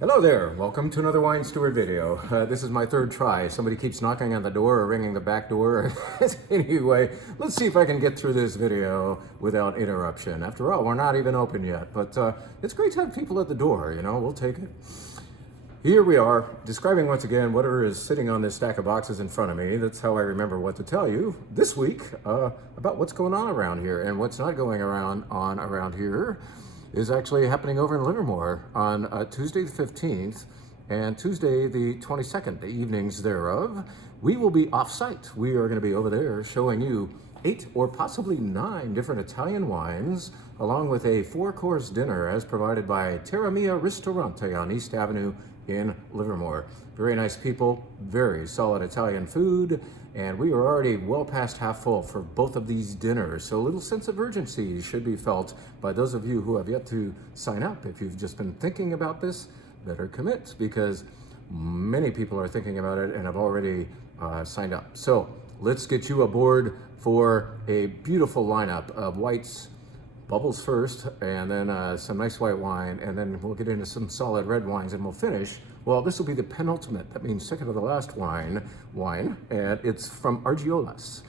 Hello there, welcome to another Wine Steward video. This is my third try. Somebody keeps knocking on the door or ringing the back door. Anyway, let's see if I can get through this video without interruption. After all, we're not even open yet, but it's great to have people at the door, you know, we'll take it. Here we are, describing once again whatever is sitting on this stack of boxes in front of me. That's how I remember what to tell you this week about what's going on around here. And what's not going around here is actually happening over in Livermore on Tuesday the 15th and Tuesday the 22nd, the evenings thereof. We will be off-site. We are going to be over there showing you 8 or possibly 9 different Italian wines, along with a 4-course dinner as provided by Terra Mia Ristorante on East Avenue in Livermore. Very nice people, very solid Italian food, and we are already well past half full for both of these dinners, so a little sense of urgency should be felt by those of you who have yet to sign up. If you've just been thinking about this, better commit, because many people are thinking about it and have already signed up. So let's get you aboard for a beautiful lineup of whites, bubbles first, and then some nice white wine, and then we'll get into some solid red wines, and we'll finish. Well, this will be the penultimate, that means second to the last wine, and it's from Argiolas.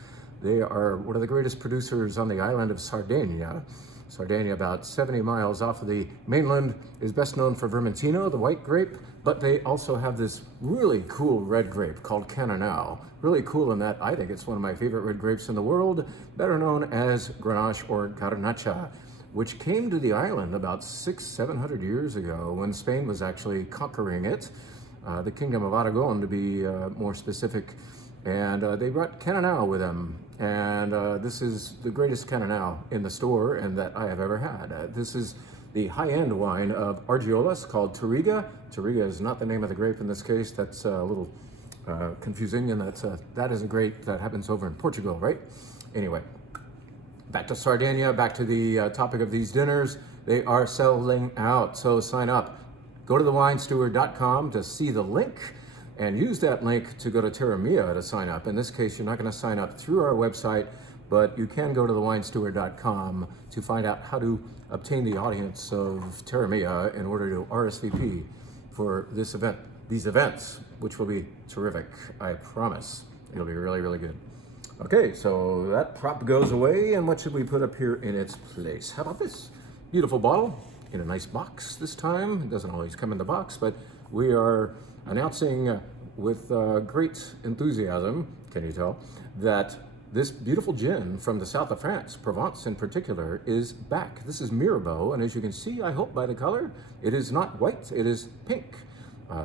They are one of the greatest producers on the island of Sardinia. Sardinia, about 70 miles off of the mainland, is best known for Vermentino, the white grape, but they also have this really cool red grape called Cannonau. Really cool in that I think it's one of my favorite red grapes in the world, better known as Grenache or Garnacha, which came to the island about 600-700 years ago when Spain was actually conquering it, the Kingdom of Aragon to be more specific, and they brought Cannonau with them, and this is the greatest Cannonau in the store and that I have ever had. This is the high-end wine of Argiolas called Touriga. Touriga is not the name of the grape in this case. That's a little confusing, and that is a grape that happens over in Portugal, right? Anyway, back to Sardinia, back to the topic of these dinners. They are selling out, so sign up. Go to thewinesteward.com to see the link, and use that link to go to Terra Mia to sign up. In this case, you're not going to sign up through our website, but you can go to thewinesteward.com to find out how to obtain the audience of Terra Mia in order to RSVP for this event, these events, which will be terrific, I promise. It'll be really, really good. Okay, so that prop goes away, and what should we put up here in its place? How about this? Beautiful bottle in a nice box this time. It doesn't always come in the box, but we are announcing with great enthusiasm, can you tell, that this beautiful gin from the south of France, Provence in particular, is back. This is Mirabeau, and as you can see, I hope by the color, it is not white, it is pink.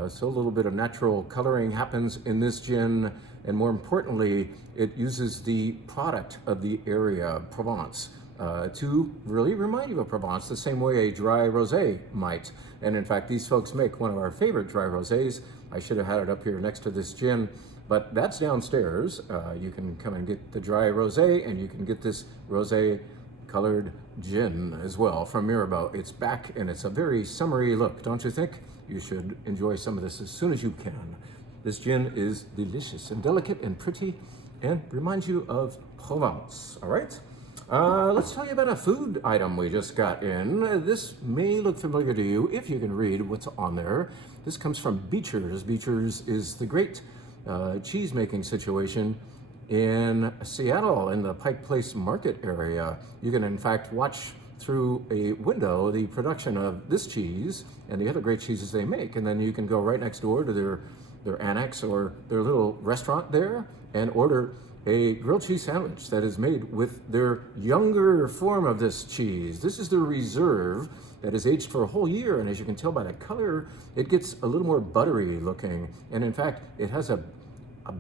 So a little bit of natural coloring happens in this gin, and more importantly, it uses the product of the area, Provence, to really remind you of Provence the same way a dry rosé might. And in fact, these folks make one of our favorite dry rosés. I should have had it up here next to this gin, but that's downstairs. You can come and get the dry rosé, and you can get this rosé colored gin as well from Mirabeau. It's back, and it's a very summery look, don't you think? You should enjoy some of this as soon as you can. This gin is delicious and delicate and pretty and reminds you of Provence, all right? Let's tell you about a food item we just got in. This may look familiar to you if you can read what's on there. This comes from Beecher's. Beecher's is the great cheese-making situation in Seattle in the Pike Place Market area. You can in fact watch through a window the production of this cheese and the other great cheeses they make, and then you can go right next door to their annex or their little restaurant there and order a grilled cheese sandwich that is made with their younger form of this cheese. This is the reserve that is aged for a whole year, and as you can tell by the color, it gets a little more buttery looking, and in fact it has a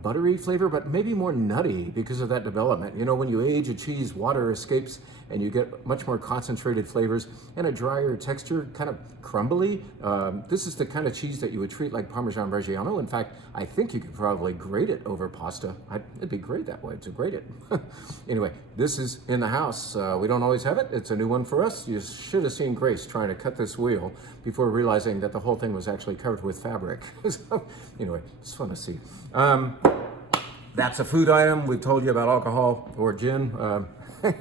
buttery flavor, but maybe more nutty because of that development. You know, when you age a cheese, water escapes and you get much more concentrated flavors and a drier texture, kind of crumbly. This is the kind of cheese that you would treat like Parmesan Reggiano. In fact, I think you could probably grate it over pasta. It'd be great that way to grate it. Anyway, this is in the house. We don't always have it. It's a new one for us. You should have seen Grace trying to cut this wheel before realizing that the whole thing was actually covered with fabric. So, anyway, it's fun to see. That's a food item. We told you about alcohol or gin.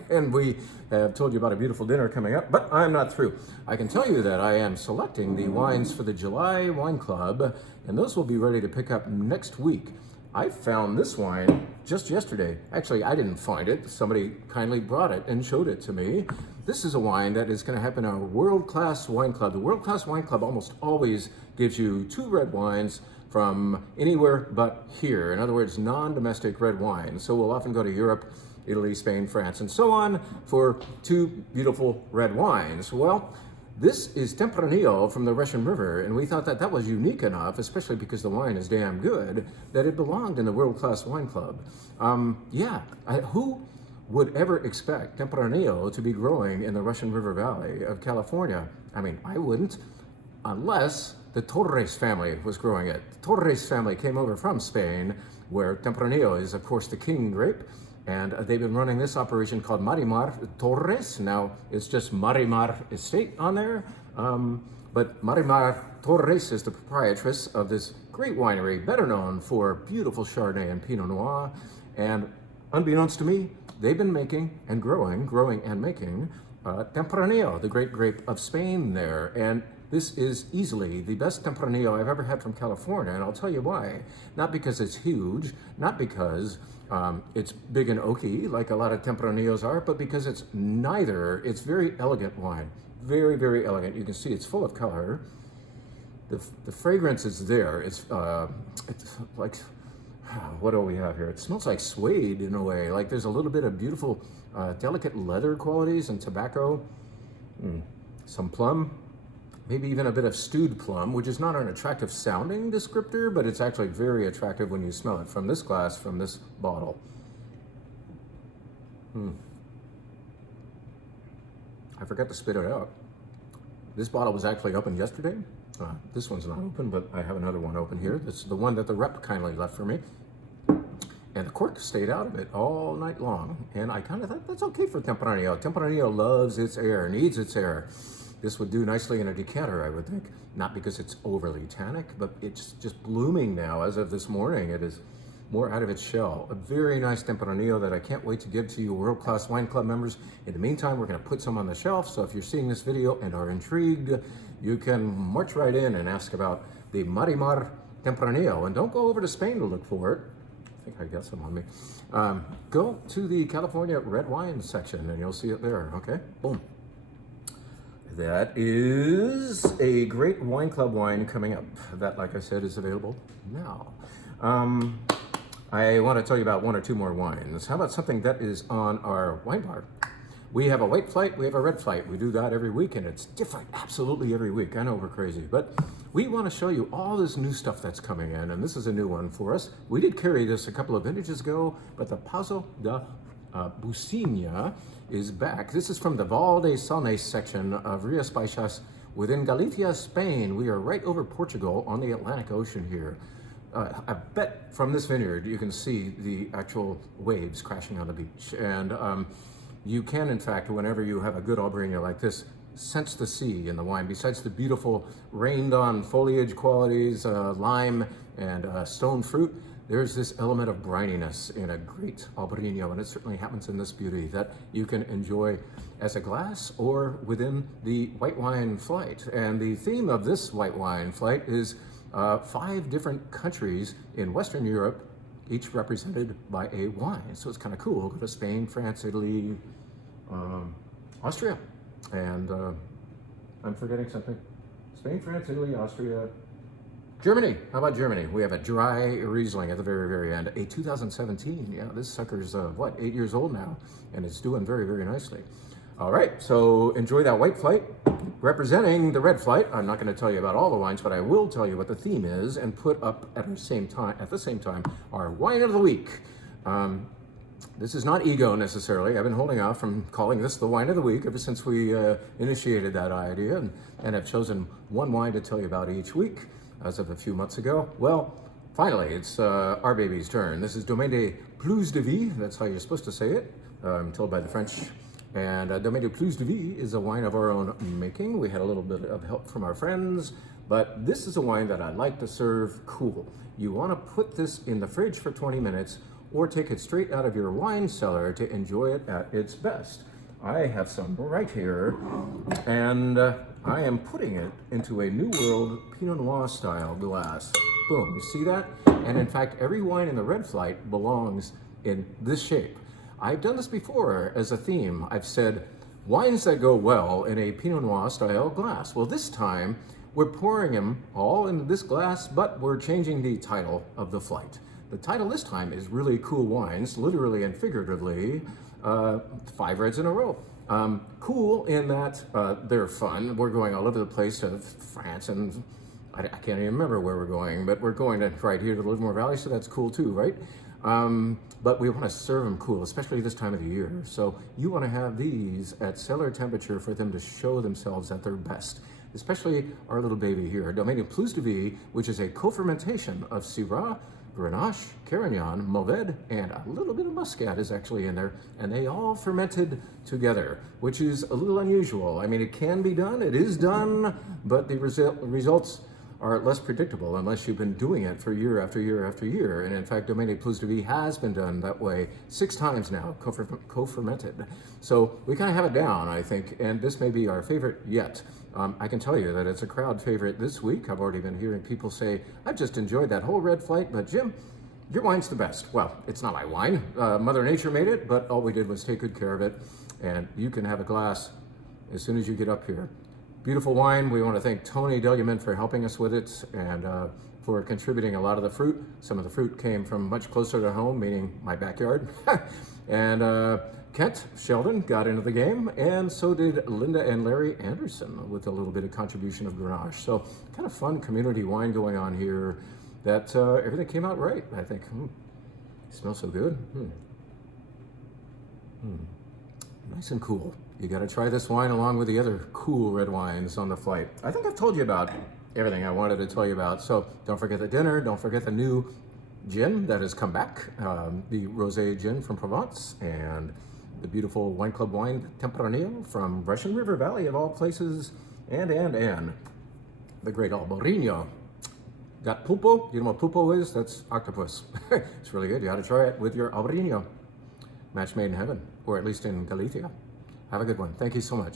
and we have told you about a beautiful dinner coming up, but I'm not through. I can tell you that I am selecting the wines for the July Wine Club, and those will be ready to pick up next week. I found this wine just yesterday. Actually, I didn't find it. Somebody kindly brought it and showed it to me. This is a wine that is going to happen at our World Class Wine Club. The World Class Wine Club almost always gives you 2 red wines from anywhere but here. In other words, non-domestic red wine. So we'll often go to Europe, Italy, Spain, France, and so on for 2 beautiful red wines. Well, this is Tempranillo from the Russian River, and we thought that that was unique enough, especially because the wine is damn good, that it belonged in the World Class Wine Club. Who would ever expect Tempranillo to be growing in the Russian River Valley of California? I mean, I wouldn't, unless the Torres family was growing it. The Torres family came over from Spain, where Tempranillo is, of course, the king grape. And they've been running this operation called Marimar Torres. Now, it's just Marimar Estate on there. But Marimar Torres is the proprietress of this great winery, better known for beautiful Chardonnay and Pinot Noir. And unbeknownst to me, they've been making and growing and making Tempranillo, the great grape of Spain there. And this is easily the best Tempranillo I've ever had from California, and I'll tell you why. Not because it's huge, not because it's big and oaky like a lot of Tempranillos are, but because it's neither. It's very elegant wine, very, very elegant. You can see it's full of color. The fragrance is there. It's like, what do we have here? It smells like suede in a way. Like there's a little bit of beautiful, delicate leather qualities and tobacco, some plum. Maybe even a bit of stewed plum, which is not an attractive sounding descriptor, but it's actually very attractive when you smell it from this glass, from this bottle. I forgot to spit it out. This bottle was actually opened yesterday. This one's not open, but I have another one open here. This is the one that the rep kindly left for me. And the cork stayed out of it all night long. And I kind of thought that's okay for Tempranillo. Tempranillo loves its air, needs its air. This would do nicely in a decanter, I would think. Not because it's overly tannic, but it's just blooming now. As of this morning, it is more out of its shell. A very nice Tempranillo that I can't wait to give to you World Class Wine Club members. In the meantime, we're going to put some on the shelf. So if you're seeing this video and are intrigued, you can march right in and ask about the Marimar Tempranillo. And don't go over to Spain to look for it. I think I got some on me. Go to the California red wine section and you'll see it there. Okay, boom. That is a great wine club wine coming up. That, like I said, is available now. I want to tell you about 1 or 2 more wines. How about something that is on our wine bar? We have a white flight, we have a red flight. We do that every week, and it's different absolutely every week. I know we're crazy, but we want to show you all this new stuff that's coming in, and this is a new one for us. We did carry this a couple of vintages ago, but the Paso de Bucina is back. This is from the Val de Salnes section of Rías Baixas within Galicia, Spain. We are right over Portugal on the Atlantic Ocean here. I bet from this vineyard you can see the actual waves crashing on the beach. And you can, in fact, whenever you have a good Albarino like this, sense the sea in the wine. Besides the beautiful rained-on foliage qualities, lime and stone fruit, there's this element of brininess in a great Albarino, and it certainly happens in this beauty that you can enjoy as a glass or within the white wine flight. And the theme of this white wine flight is 5 different countries in Western Europe, each represented by a wine. So it's kind of cool. We'll go to Spain, France, Italy, Austria, and I'm forgetting something. Spain, France, Italy, Austria, Germany. How about Germany? We have a dry Riesling at the very, very end. A 2017. Yeah, this sucker's, 8 years old now, and it's doing very, very nicely. All right, so enjoy that white flight. Representing the red flight, I'm not going to tell you about all the wines, but I will tell you what the theme is and put up at the same time, our wine of the week. This is not ego necessarily. I've been holding off from calling this the wine of the week ever since we initiated that idea, and I've chosen one wine to tell you about each week as of a few months ago. Well, finally, it's our baby's turn. This is Domaine de Plus de Vie. That's how you're supposed to say it. I'm told by the French. And Domaine de Plus de Vie is a wine of our own making. We had a little bit of help from our friends, but this is a wine that I like to serve cool. You want to put this in the fridge for 20 minutes or take it straight out of your wine cellar to enjoy it at its best. I have some right here, and I am putting it into a New World Pinot Noir style glass. Boom, you see that? And in fact, every wine in the Red Flight belongs in this shape. I've done this before as a theme. I've said, wines that go well in a Pinot Noir style glass. Well, this time, we're pouring them all into this glass, but we're changing the title of the flight. The title this time is Really Cool Wines, literally and figuratively, 5 reds in a row. Cool in that they're fun. We're going all over the place to France, and I can't even remember where we're going, but we're going to right here to the Livermore Valley, so that's cool too, right? But we want to serve them cool, especially this time of the year. So you want to have these at cellar temperature for them to show themselves at their best. Especially our little baby here, Domaine Plus de Vie, which is a co-fermentation of Syrah, Grenache, Carignan, Mourvedre, and a little bit of Muscat is actually in there, and they all fermented together, which is a little unusual. I mean, it can be done, it is done, but the results are less predictable unless you've been doing it for year after year after year. And in fact, Domaine Plus de Vie has been done that way 6 times now, co-fermented. So we kind of have it down, I think, and this may be our favorite yet. I can tell you that it's a crowd favorite this week. I've already been hearing people say, I've just enjoyed that whole Red Flight, but Jim, your wine's the best. Well, it's not my wine. Mother Nature made it, but all we did was take good care of it. And you can have a glass as soon as you get up here. Beautiful wine. We want to thank Tony Deluman for helping us with it and for contributing a lot of the fruit. Some of the fruit came from much closer to home, meaning my backyard. And Kent Sheldon got into the game, and so did Linda and Larry Anderson with a little bit of contribution of Grenache. So kind of fun community wine going on here that everything came out right, I think. Smells so good. Nice and cool. You got to try this wine along with the other cool red wines on the flight. I think I've told you about everything I wanted to tell you about. So don't forget the dinner. Don't forget the new gin that has come back, the Rosé gin from Provence, and the beautiful wine club wine Tempranillo from Russian River Valley of all places, and the great Albarino. Got pulpo. You know what pulpo is? That's octopus. It's really good. You ought to try it with your Albarino. Match made in heaven, or at least in Galicia. Have a good one. Thank you so much.